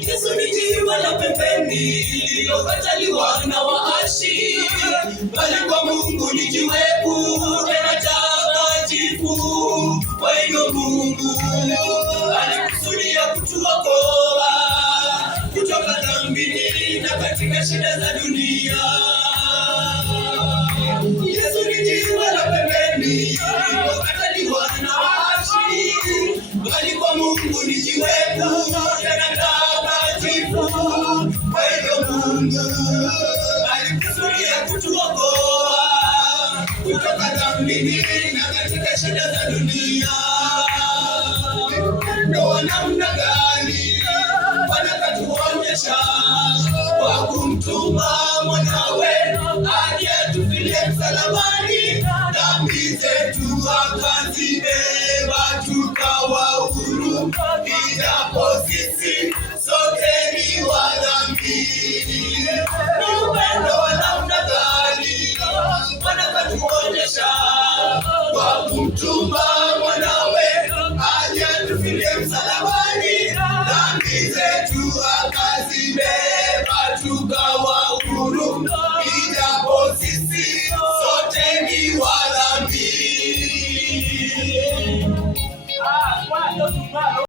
Yesu ni jiwe la pembeni lililokataliwa na waashi, bali kwa Mungu ni jiwe kuu tena takatifu. Kwa hiyo Mungu alikusudia kutuokoa kutoka dhambini na katika shida za dunia. Yesu ni jiwe la pembeni lililokataliwa na waashi, bali kwa Mungu ni jiwe kuu tena takatifu. Kwa hiyo Mungu alikusudia kutuokoa kutoka dhambini na katika shida za dunia. Ndoa namna gani